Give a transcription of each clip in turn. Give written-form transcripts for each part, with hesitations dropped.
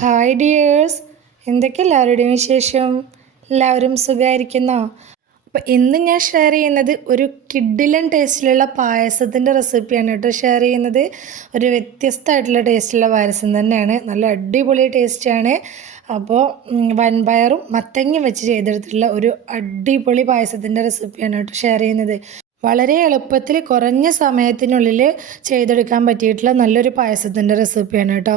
Hi dears, എന്തൊക്കെ എല്ലാവരുടെയും വിശേഷം? എല്ലാവരും സുഖമായിരിക്കുന്നോ? അപ്പോൾ ഇന്ന് ഞാൻ ഷെയർ ചെയ്യുന്നത് ഒരു കിഡിലൻ ടേസ്റ്റിലുള്ള പായസത്തിൻ്റെ റെസിപ്പിയാണ് കേട്ടോ. ഷെയർ ചെയ്യുന്നത് ഒരു വ്യത്യസ്തമായിട്ടുള്ള ടേസ്റ്റുള്ള പായസം തന്നെയാണ്. നല്ല അടിപൊളി ടേസ്റ്റാണ്. അപ്പോൾ വൻപയറും മത്തങ്ങയും വെച്ച് ചെയ്തെടുത്തിട്ടുള്ള ഒരു അടിപൊളി പായസത്തിൻ്റെ റെസിപ്പിയാണ് കേട്ടോ ഷെയർ ചെയ്യുന്നത്. വളരെ എളുപ്പത്തിൽ കുറഞ്ഞ സമയത്തിനുള്ളിൽ ചെയ്തെടുക്കാൻ പറ്റിയിട്ടുള്ള നല്ലൊരു പായസത്തിൻ്റെ റെസിപ്പിയാണ് കേട്ടോ.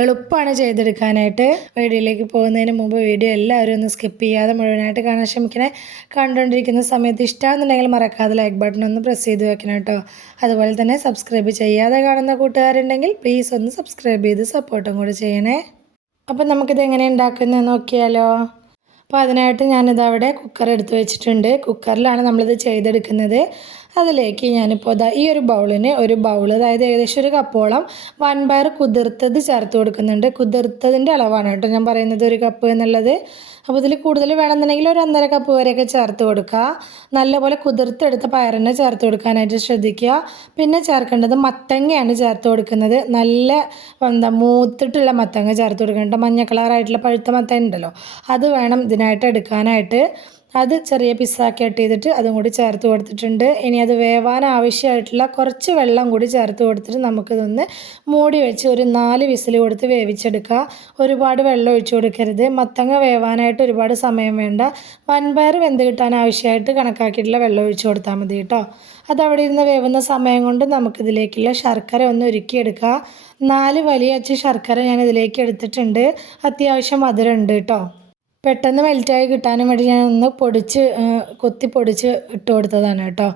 എളുപ്പമാണ് ചെയ്തെടുക്കാനായിട്ട്. വീഡിയോയിലേക്ക് പോകുന്നതിന് മുമ്പ് വീഡിയോ എല്ലാവരും ഒന്ന് സ്കിപ്പ് ചെയ്യാതെ മുഴുവനായിട്ട് കാണാൻ ശ്രമിക്കണേ. കണ്ടുകൊണ്ടിരിക്കുന്ന സമയത്ത് ഇഷ്ടമാണെന്നുണ്ടെങ്കിൽ മറക്കാതെ ലൈക്ക് ബട്ടൺ ഒന്ന് പ്രസ് ചെയ്ത് വെക്കണം കേട്ടോ. അതുപോലെ തന്നെ സബ്സ്ക്രൈബ് ചെയ്യാതെ കാണുന്ന കൂട്ടുകാരുണ്ടെങ്കിൽ പ്ലീസ് ഒന്ന് സബ്സ്ക്രൈബ് ചെയ്ത് സപ്പോർട്ടും കൂടി ചെയ്യണേ. അപ്പം നമുക്കിത് എങ്ങനെ ഉണ്ടാക്കുന്നത് നോക്കിയാലോ. അപ്പോൾ അതിനായിട്ട് ഞാനിതവിടെ കുക്കർ എടുത്ത് വെച്ചിട്ടുണ്ട്. കുക്കറിലാണ് നമ്മളിത് ചെയ്തെടുക്കുന്നത്. അതിലേക്ക് ഞാനിപ്പോൾ ഈ ഒരു ബൗളിന് ഒരു ബൗൾ, അതായത് ഏകദേശം ഒരു കപ്പോളം വൻപയർ കുതിർത്തത് ചേർത്ത് കൊടുക്കുന്നുണ്ട്. കുതിർത്തതിൻ്റെ അളവാണ് കേട്ടോ ഞാൻ പറയുന്നത്, ഒരു കപ്പ് എന്നുള്ളത്. അപ്പോൾ ഇതിൽ കൂടുതൽ വേണമെന്നുണ്ടെങ്കിൽ ഒരു 1.5 കപ്പ് വരെയൊക്കെ ചേർത്ത് കൊടുക്കുക. നല്ലപോലെ കുതിർത്തെടുത്ത പയറിനെ ചേർത്ത് കൊടുക്കാനായിട്ട് ശ്രദ്ധിക്കുക. പിന്നെ ചേർക്കേണ്ടത് മത്തങ്ങയാണ് ചേർത്ത് കൊടുക്കുന്നത്. നല്ല മൂത്തിട്ടുള്ള മത്തങ്ങ ചേർത്ത് കൊടുക്കേണ്ട. മഞ്ഞ കളറായിട്ടുള്ള പഴുത്ത മത്തങ്ങ ഉണ്ടല്ലോ, അത് വേണം ഇതിനായിട്ട് എടുക്കാനായിട്ട്. അത് ചെറിയ പിസ്സാക്കി കട്ട് ചെയ്തിട്ട് അതും കൂടി ചേർത്ത് കൊടുത്തിട്ടുണ്ട്. ഇനി അത് വേവാൻ ആവശ്യമായിട്ടുള്ള കുറച്ച് വെള്ളം കൂടി ചേർത്ത് കൊടുത്തിട്ട് നമുക്കിതൊന്ന് മൂടി വെച്ച് ഒരു 4 വിസിൽ കൊടുത്ത് വേവിച്ചെടുക്കുക. ഒരുപാട് വെള്ളം ഒഴിച്ചു കൊടുക്കരുത്. മത്തങ്ങ വേവാനായിട്ട് ഒരുപാട് സമയം വേണ്ട. വൻപയർ വെന്ത് കിട്ടാൻ ആവശ്യമായിട്ട് കണക്കാക്കിയിട്ടുള്ള വെള്ളം ഒഴിച്ചു കൊടുത്താൽ മതി കേട്ടോ. അതവിടെ ഇരുന്ന് വേവുന്ന സമയം കൊണ്ട് നമുക്കിതിലേക്കുള്ള ശർക്കര ഒന്ന് ഉരുക്കിയെടുക്കുക. 4 വലിയ അച്ച് ശർക്കര ഞാൻ ഇതിലേക്ക് എടുത്തിട്ടുണ്ട്. അത്യാവശ്യം മധുരം ഉണ്ട് കേട്ടോ. പെട്ടെന്ന് മെൽറ്റായി കിട്ടാനും വേണ്ടി ഞാനൊന്ന് കൊത്തി പൊടിച്ച് ഇട്ട് കൊടുത്തതാണ് കേട്ടോ.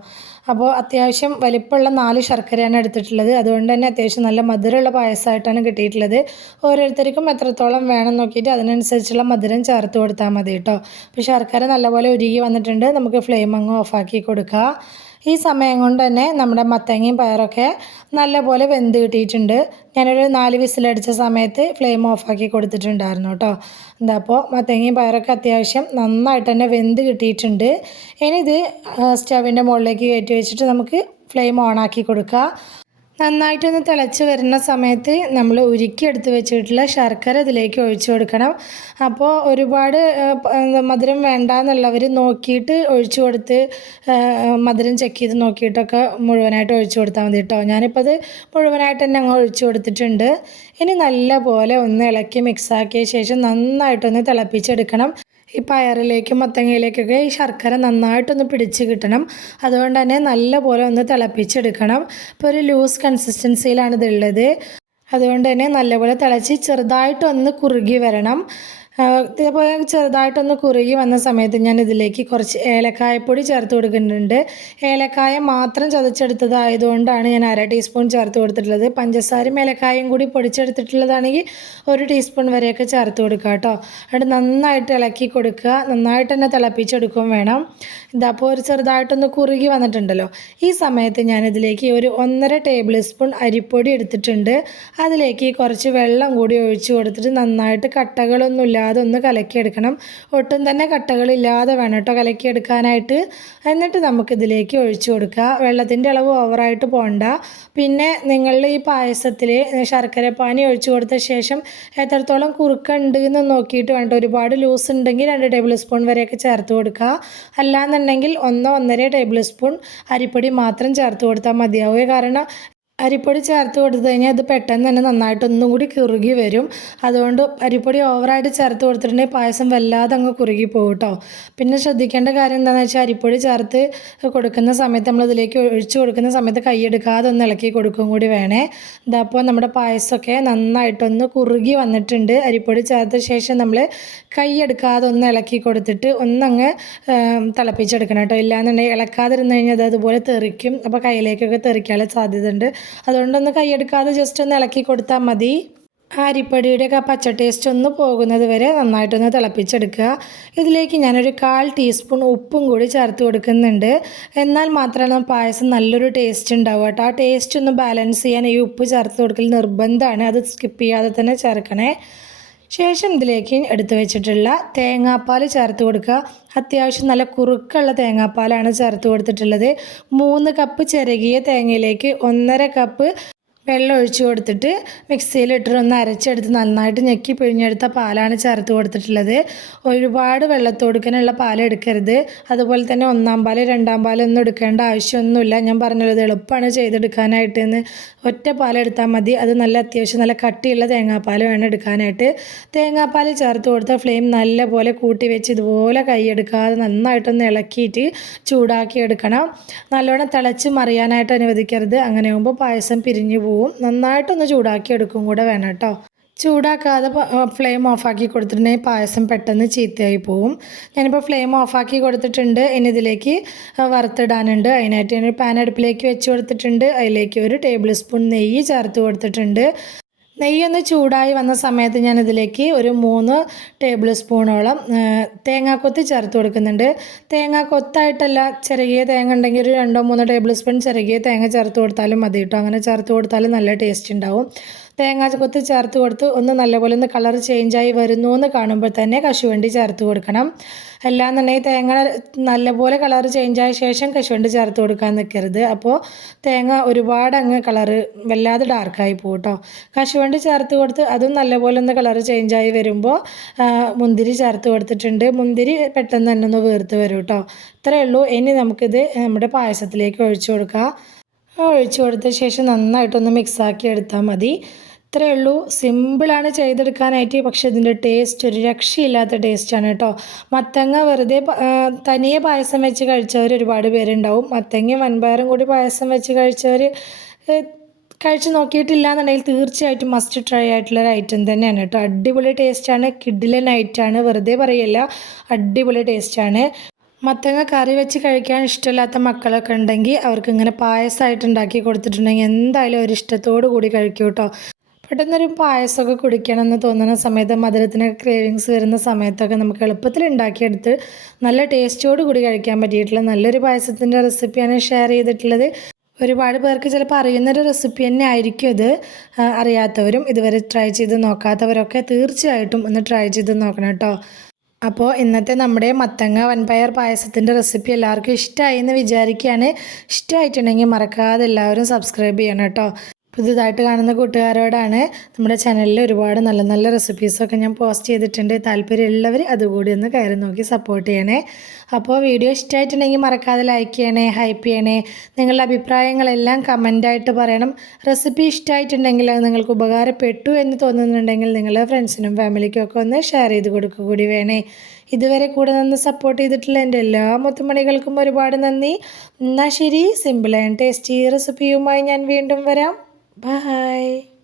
അപ്പോൾ അത്യാവശ്യം വലിപ്പമുള്ള 4 ശർക്കരയാണ് എടുത്തിട്ടുള്ളത്. അതുകൊണ്ട് തന്നെ അത്യാവശ്യം നല്ല മധുരമുള്ള പായസമായിട്ടാണ് കിട്ടിയിട്ടുള്ളത്. ഓരോരുത്തർക്കും എത്രത്തോളം വേണം നോക്കിയിട്ട് അതിനനുസരിച്ചുള്ള മധുരം ചേർത്ത് കൊടുത്താൽ മതി കേട്ടോ. അപ്പോൾ ശർക്കര നല്ലപോലെ ഉരുകി വന്നിട്ടുണ്ട്. നമുക്ക് ഫ്ലെയിം അങ്ങ് ഓഫാക്കി കൊടുക്കുക. ഈ സമയം കൊണ്ട് തന്നെ നമ്മുടെ മത്തങ്ങയും പയറൊക്കെ നല്ലപോലെ വെന്ത് കിട്ടിയിട്ടുണ്ട്. ഞാനൊരു 4 വിസിലടിച്ച സമയത്ത് ഫ്ലെയിം ഓഫാക്കി കൊടുത്തിട്ടുണ്ടായിരുന്നു കേട്ടോ. അപ്പോൾ മത്തങ്ങയും പയറൊക്കെ അത്യാവശ്യം നന്നായിട്ട് തന്നെ വെന്ത് കിട്ടിയിട്ടുണ്ട്. ഇനി ഇത് സ്റ്റവിൻ്റെ മുകളിലേക്ക് കയറ്റി വെച്ചിട്ട് നമുക്ക് ഫ്ലെയിം ഓണാക്കി കൊടുക്കുക. നന്നായിട്ടൊന്ന് തിളച്ച് വരുന്ന സമയത്ത് നമ്മൾ ഉരുക്കിയെടുത്ത് വെച്ചിട്ടുള്ള ശർക്കര ഇതിലേക്ക് ഒഴിച്ചു കൊടുക്കണം. അപ്പോൾ ഒരുപാട് മധുരം വേണ്ട എന്നുള്ളവർ നോക്കിയിട്ട് ഒഴിച്ചു കൊടുത്ത് മധുരം ചെക്ക് ചെയ്ത് നോക്കിയിട്ടൊക്കെ മുഴുവനായിട്ട് ഒഴിച്ചു കൊടുത്താൽ മതി കേട്ടോ. ഞാനിപ്പോൾ അത് മുഴുവനായിട്ട് തന്നെ അങ്ങ് ഒഴിച്ചു കൊടുത്തിട്ടുണ്ട്. ഇനി നല്ലപോലെ ഒന്ന് ഇളക്കി മിക്സാക്കിയ ശേഷം നന്നായിട്ടൊന്ന് തിളപ്പിച്ചെടുക്കണം. ഈ പയറിലേക്കും മത്തങ്ങയിലേക്കൊക്കെ ഈ ശർക്കര നന്നായിട്ടൊന്ന് പിടിച്ച് കിട്ടണം. അതുകൊണ്ട് തന്നെ നല്ലപോലെ ഒന്ന് തിളപ്പിച്ചെടുക്കണം. ഇപ്പോൾ ഒരു ലൂസ് കൺസിസ്റ്റൻസിയിലാണ് ഇതുള്ളത്. അതുകൊണ്ട് തന്നെ നല്ലപോലെ തിളച്ച് ചെറുതായിട്ടൊന്ന് കുറുകി വരണം. ഇതേപോലെ ചെറുതായിട്ടൊന്ന് കുറുകി വന്ന സമയത്ത് ഞാൻ ഇതിലേക്ക് കുറച്ച് ഏലക്കായപ്പൊടി ചേർത്ത് കൊടുക്കുന്നുണ്ട്. ഏലക്കായ മാത്രം ചതച്ചെടുത്തതായതുകൊണ്ടാണ് ഞാൻ 1/2 ടീസ്പൂൺ ചേർത്ത് കൊടുത്തിട്ടുള്ളത്. പഞ്ചസാരയും ഏലക്കായും കൂടി പൊടിച്ചെടുത്തിട്ടുള്ളതാണെങ്കിൽ 1 ടീസ്പൂൺ വരെയൊക്കെ ചേർത്ത് കൊടുക്കുക കേട്ടോ. എന്നിട്ട് നന്നായിട്ട് ഇളക്കി കൊടുക്കുക. നന്നായിട്ട് തന്നെ തിളപ്പിച്ചെടുക്കുകയും വേണം. ഇതപ്പോൾ ഒരു ചെറുതായിട്ടൊന്ന് കുറുകി വന്നിട്ടുണ്ടല്ലോ. ഈ സമയത്ത് ഞാനിതിലേക്ക് ഒരു 1.5 ടേബിൾ സ്പൂൺ അരിപ്പൊടി എടുത്തിട്ടുണ്ട്. അതിലേക്ക് കുറച്ച് വെള്ളം കൂടി ഒഴിച്ചു കൊടുത്തിട്ട് നന്നായിട്ട് കട്ടകളൊന്നുമില്ല അതൊന്ന് കലക്കിയെടുക്കണം. ഒട്ടും തന്നെ കട്ടകളില്ലാതെ വേണം കേട്ടോ കലക്കിയെടുക്കാനായിട്ട്. എന്നിട്ട് നമുക്കിതിലേക്ക് ഒഴിച്ചു കൊടുക്കുക. വെള്ളത്തിൻ്റെ അളവ് ഓവറായിട്ട് പോകണ്ട. പിന്നെ നിങ്ങൾ ഈ പായസത്തിൽ ശർക്കരപ്പാനി ഒഴിച്ചു കൊടുത്ത ശേഷം എത്രത്തോളം കുറുക്കുണ്ട് എന്ന് നോക്കിയിട്ട് വേണ്ട. ഒരുപാട് ലൂസ് ഉണ്ടെങ്കിൽ 2 ടേബിൾ സ്പൂൺ വരെയൊക്കെ ചേർത്ത് കൊടുക്കുക. അല്ലാന്നുണ്ടെങ്കിൽ 1-1.5 ടേബിൾ സ്പൂൺ അരിപ്പൊടി മാത്രം ചേർത്ത് കൊടുത്താൽ മതിയാവുക. കാരണം അരിപ്പൊടി ചേർത്ത് കൊടുത്തു കഴിഞ്ഞാൽ ഇത് പെട്ടെന്ന് തന്നെ നന്നായിട്ടൊന്നും കൂടി കുറുകി വരും. അതുകൊണ്ട് അരിപ്പൊടി ഓവറായിട്ട് ചേർത്ത് കൊടുത്തിട്ടുണ്ടെങ്കിൽ പായസം വല്ലാതെ അങ്ങ് കുറുകി പോകും കേട്ടോ. പിന്നെ ശ്രദ്ധിക്കേണ്ട കാര്യം എന്താണെന്ന് വെച്ചാൽ അരിപ്പൊടി ചേർത്ത് കൊടുക്കുന്ന സമയത്ത് നമ്മളിതിലേക്ക് ഒഴിച്ചു കൊടുക്കുന്ന സമയത്ത് കൈയെടുക്കാതെ ഒന്ന് ഇളക്കി കൊടുക്കുകയും കൂടി വേണേ. ഇതപ്പോൾ നമ്മുടെ പായസമൊക്കെ നന്നായിട്ടൊന്ന് കുറുകി വന്നിട്ടുണ്ട്. അരിപ്പൊടി ചേർത്ത ശേഷം നമ്മൾ കൈയെടുക്കാതെ ഒന്ന് ഇളക്കി കൊടുത്തിട്ട് ഒന്നങ്ങ് തിളപ്പിച്ചെടുക്കണം കേട്ടോ. ഇല്ലാന്നുണ്ടെങ്കിൽ ഇളക്കാതിരുന്ന് കഴിഞ്ഞാൽ അത് അതുപോലെ തെറിക്കും. അപ്പോൾ കയ്യിലേക്കൊക്കെ തെറിക്കാനുള്ള സാധ്യത ഉണ്ട്. അതുകൊണ്ടൊന്ന് കൈയെടുക്കാതെ ജസ്റ്റ് ഒന്ന് ഇളക്കി കൊടുത്താൽ മതി. അരിപ്പൊടിയുടെയൊക്കെ പച്ച ടേസ്റ്റ് ഒന്ന് പോകുന്നത് വരെ നന്നായിട്ടൊന്ന് തിളപ്പിച്ചെടുക്കുക. ഇതിലേക്ക് ഞാനൊരു 1/4 ടീസ്പൂൺ ഉപ്പും കൂടി ചേർത്ത് കൊടുക്കുന്നുണ്ട്. എന്നാൽ മാത്രമാണ് പായസം നല്ലൊരു ടേസ്റ്റ് ഉണ്ടാവുക കേട്ടോ. ആ ടേസ്റ്റ് ഒന്ന് ബാലൻസ് ചെയ്യാൻ ഈ ഉപ്പ് ചേർത്ത് കൊടുക്കൽ നിർബന്ധമാണ്. അത് സ്കിപ്പ് ചെയ്യാതെ തന്നെ ചേർക്കണേ. ശേഷം ഇതിലേക്ക് എടുത്തു വെച്ചിട്ടുള്ള തേങ്ങാപ്പാൽ ചേർത്ത് കൊടുക്കുക. അത്യാവശ്യം നല്ല കുറുക്കുള്ള തേങ്ങാപ്പാലാണ് ചേർത്ത് കൊടുത്തിട്ടുള്ളത്. 3 കപ്പ് ചിരകിയ തേങ്ങയിലേക്ക് 1.5 കപ്പ് വെള്ളം ഒഴിച്ച് കൊടുത്തിട്ട് മിക്സിയിലിട്ടിട്ട് ഒന്ന് അരച്ചെടുത്ത് നന്നായിട്ട് ഞെക്കി പിഴിഞ്ഞെടുത്ത പാലാണ് ചേർത്ത് കൊടുത്തിട്ടുള്ളത്. ഒരുപാട് വെള്ളത്തോടുക്കനുള്ള പാൽ എടുക്കരുത്. അതുപോലെ തന്നെ ഒന്നാം പാൽ രണ്ടാം പാലൊന്നും എടുക്കേണ്ട ആവശ്യമൊന്നുമില്ല. ഞാൻ പറഞ്ഞത് എളുപ്പമാണ് ചെയ്തെടുക്കാനായിട്ട് എന്ന്. ഒറ്റ പാലെടുത്താൽ മതി. അത് അത്യാവശ്യം നല്ല കട്ടിയുള്ള തേങ്ങാപ്പാൽ വേണം എടുക്കാനായിട്ട്. തേങ്ങാപ്പാൽ ചേർത്ത് കൊടുത്ത ഫ്ലെയിം നല്ലപോലെ കൂട്ടി വെച്ച് ഇതുപോലെ കൈയെടുക്കാതെ നന്നായിട്ടൊന്ന് ഇളക്കിയിട്ട് ചൂടാക്കി എടുക്കണം. നല്ലോണം തിളച്ച് മറിയാനായിട്ട് അനുവദിക്കരുത്. അങ്ങനെ ആകുമ്പോൾ പായസം പിരിഞ്ഞു പോകും. നന്നായിട്ടൊന്ന് ചൂടാക്കി എടുക്കും കൂടെ വേണം കേട്ടോ. ചൂടാക്കാതെ ഫ്ലെയിം ഓഫാക്കി കൊടുത്തിട്ടുണ്ടെങ്കിൽ പായസം പെട്ടെന്ന് ചീത്തയായി പോവും. ഞാനിപ്പോൾ ഫ്ലെയിം ഓഫാക്കി കൊടുത്തിട്ടുണ്ട്. ഇനി ഇതിലേക്ക് വറുത്തിടാനുണ്ട്. അതിനായിട്ട് ഞാൻ പാൻ അടുപ്പിലേക്ക് വെച്ച് കൊടുത്തിട്ടുണ്ട്. അതിലേക്ക് 1 ടേബിൾ സ്പൂൺ നെയ്യ് ചേർത്ത് കൊടുത്തിട്ടുണ്ട്. നെയ്യൊന്ന് ചൂടായി വന്ന സമയത്ത് ഞാൻ ഇതിലേക്ക് ഒരു 3 ടേബിൾ സ്പൂണോളം തേങ്ങാക്കൊത്ത് ചേർത്ത് കൊടുക്കുന്നുണ്ട്. തേങ്ങാക്കൊത്തായിട്ടല്ല, ചെറിയ തേങ്ങ ഉണ്ടെങ്കിൽ ഒരു 2-3 ടേബിൾ സ്പൂൺ ചെറിയ തേങ്ങ ചേർത്ത് കൊടുത്താലും മതി കേട്ടോ. അങ്ങനെ ചേർത്ത് കൊടുത്താലും നല്ല ടേസ്റ്റ് ഉണ്ടാവും. തേങ്ങാക്കൊത്ത് ചേർത്ത് കൊടുത്ത് ഒന്ന് നല്ലപോലെ ഒന്ന് കളർ ചേഞ്ചായി വരുന്നു എന്ന് കാണുമ്പോൾ തന്നെ കശുവണ്ടി ചേർത്ത് കൊടുക്കണം. അല്ലാന്നുണ്ടെങ്കിൽ തേങ്ങ നല്ലപോലെ കളർ ചേഞ്ചായ ശേഷം കശുവണ്ടി ചേർത്ത് കൊടുക്കാൻ നിൽക്കരുത്. അപ്പോൾ തേങ്ങ ഒരുപാട് അങ്ങ് കളറ് വല്ലാതെ ഡാർക്കായി പോകും കേട്ടോ. കശുവണ്ടി ചേർത്ത് കൊടുത്ത് അതും നല്ലപോലെ ഒന്ന് കളർ ചേഞ്ചായി വരുമ്പോൾ മുന്തിരി ചേർത്ത് കൊടുത്തിട്ടുണ്ട്. മുന്തിരി പെട്ടെന്ന് തന്നെ ഒന്ന് വീർത്ത് വരും കേട്ടോ. ഇത്രയേ ഉള്ളൂ. ഇനി നമുക്കിത് നമ്മുടെ പായസത്തിലേക്ക് ഒഴിച്ചു കൊടുക്കാം. ഒഴിച്ചു കൊടുത്ത ശേഷം നന്നായിട്ടൊന്ന് മിക്സാക്കി എടുത്താൽ മതി. ഇത്രയേ ഉള്ളൂ. സിമ്പിളാണ് ചെയ്തെടുക്കാനായിട്ട്. പക്ഷേ ഇതിൻ്റെ ടേസ്റ്റ് ഒരു രക്ഷയില്ലാത്ത ടേസ്റ്റാണ് കേട്ടോ. മത്തങ്ങ വെറുതെ തനിയെ പായസം വെച്ച് കഴിച്ചവർ ഒരുപാട് പേരുണ്ടാവും. മത്തങ്ങയും വൻപയറും കൂടി പായസം വെച്ച് കഴിച്ചവർ കഴിച്ച് നോക്കിയിട്ടില്ല എന്നുണ്ടെങ്കിൽ തീർച്ചയായിട്ടും മസ്റ്റ് ട്രൈ ആയിട്ടുള്ളൊരു ഐറ്റം തന്നെയാണ് കേട്ടോ. അടിപൊളി ടേസ്റ്റാണ്. കിഡിലൻ ഐറ്റമാണ്. വെറുതെ പറയല്ല, അടിപൊളി ടേസ്റ്റാണ്. മത്തങ്ങ കറി വെച്ച് കഴിക്കാൻ ഇഷ്ടമില്ലാത്ത മക്കളൊക്കെ ഉണ്ടെങ്കിൽ അവർക്ക് ഇങ്ങനെ പായസമായിട്ട് ഉണ്ടാക്കി കൊടുത്തിട്ടുണ്ടെങ്കിൽ എന്തായാലും ഒരു ഇഷ്ടത്തോടു കൂടി കഴിക്കും കേട്ടോ. പെട്ടെന്നൊരു പായസമൊക്കെ കുടിക്കണം എന്ന് തോന്നുന്ന സമയത്ത്, മധുരത്തിനൊക്കെ ക്രേവിങ്സ് വരുന്ന സമയത്തൊക്കെ നമുക്ക് എളുപ്പത്തിൽ ഉണ്ടാക്കിയെടുത്ത് നല്ല ടേസ്റ്റോട് കൂടി കഴിക്കാൻ പറ്റിയിട്ടുള്ള നല്ലൊരു പായസത്തിൻ്റെ റെസിപ്പിയാണ് ഷെയർ ചെയ്തിട്ടുള്ളത്. ഒരുപാട് പേർക്ക് ചിലപ്പോൾ അറിയുന്നൊരു റെസിപ്പി തന്നെ ആയിരിക്കും ഇത്. അറിയാത്തവരും ഇതുവരെ ട്രൈ ചെയ്ത് നോക്കാത്തവരൊക്കെ തീർച്ചയായിട്ടും ഒന്ന് ട്രൈ ചെയ്ത് നോക്കണം കേട്ടോ. അപ്പോൾ ഇന്നത്തെ നമ്മുടെ മത്തങ്ങ വൻപയർ പായസത്തിൻ്റെ റെസിപ്പി എല്ലാവർക്കും ഇഷ്ടമായി എന്ന് വിചാരിക്കുകയാണ്. ഇഷ്ടമായിട്ടുണ്ടെങ്കിൽ മറക്കാതെ എല്ലാവരും സബ്സ്ക്രൈബ് ചെയ്യണം കേട്ടോ. പുതുതായിട്ട് കാണുന്ന കൂട്ടുകാരോടാണ്, നമ്മുടെ ചാനലിൽ ഒരുപാട് നല്ല നല്ല റെസിപ്പീസൊക്കെ ഞാൻ പോസ്റ്റ് ചെയ്തിട്ടുണ്ട്. താല്പര്യമുള്ളവർ അതുകൂടി ഒന്ന് കയറി നോക്കി സപ്പോർട്ട് ചെയ്യണേ. അപ്പോൾ വീഡിയോ ഇഷ്ടമായിട്ടുണ്ടെങ്കിൽ മറക്കാതെ ലൈക്ക് ചെയ്യണേ, ഹൈപ്പ് ചെയ്യണേ. നിങ്ങളുടെ അഭിപ്രായങ്ങളെല്ലാം കമൻ്റായിട്ട് പറയണം. റെസിപ്പി ഇഷ്ടമായിട്ടുണ്ടെങ്കിൽ അത് നിങ്ങൾക്ക് ഉപകാരപ്പെട്ടു എന്ന് തോന്നുന്നുണ്ടെങ്കിൽ നിങ്ങളുടെ ഫ്രണ്ട്സിനും ഫാമിലിക്കും ഒക്കെ ഒന്ന് ഷെയർ ചെയ്ത് കൊടുക്കുക കൂടി വേണേ. ഇതുവരെ കൂടെ നിന്ന് സപ്പോർട്ട് ചെയ്തിട്ടുള്ള എൻ്റെ എല്ലാ മുത്തുമണികൾക്കും ഒരുപാട് നന്ദി. എന്നാൽ ശരി, സിമ്പിൾ ആൻഡ് ടേസ്റ്റി റെസിപ്പിയുമായി ഞാൻ വീണ്ടും വരാം. Bye.